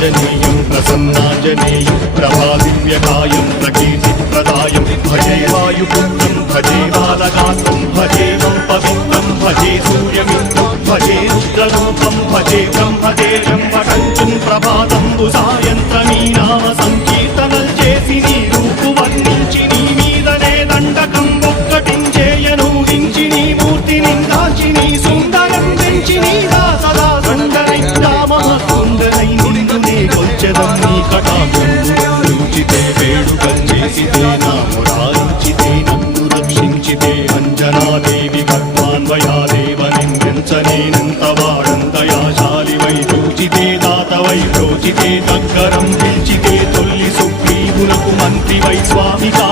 శ్రీరామాంజనేయం ప్రసన్నాంజనేయం ప్రభాదివ్యకాయం ప్రకీర్తిప్రదాయం భజే వాయుపుత్రం భజే బాలగాత్రం భజే పవిత్రం భజే సూర్యమిత్రం భజే రుద్రరూపం భజే బ్రహ్మదేవం పఠంచుం ప్రభాతంబు సాయంత్రమీ నామ సంకీర్తనల్ చేసి నీ రూపు వర్ణించి నీ మీదనే దండకం ఒక్కటించేయనూరించి నీ మూర్తిని దాచి నీ సుందరం పెంచి నీ సదా సుందరై రామ సుందరై నిన్నునే కొల్చెదం నీ కటాక్షితే వేడుకల్ చేసితే నా మురారించితే నన్ను రక్షించితే అంజనాదేవి కర్మాన్వయాదేవ నిందించనేనంత వాడంతయాశాలి వై చూచితే దాతవై ప్రోచితే దగ్గరం పిలిచితే తొల్లి సుగ్రీవునకు మంత్రి వై స్వామిగా